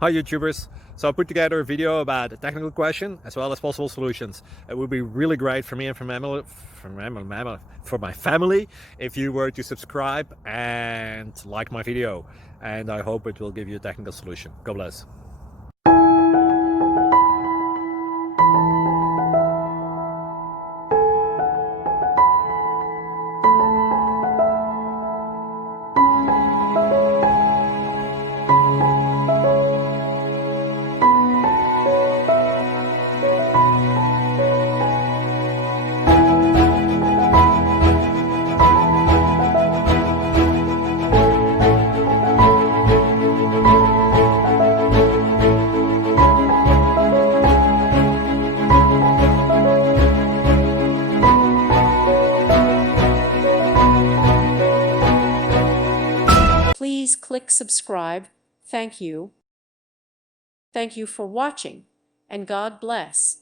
Hi YouTubers! So I put together a video about a technical question as well as possible solutions. It would be really great for me and for my family if you were to subscribe and like my video, and I hope it will give you a technical solution. God bless. Please click subscribe. Thank you. Thank you for watching, and God bless.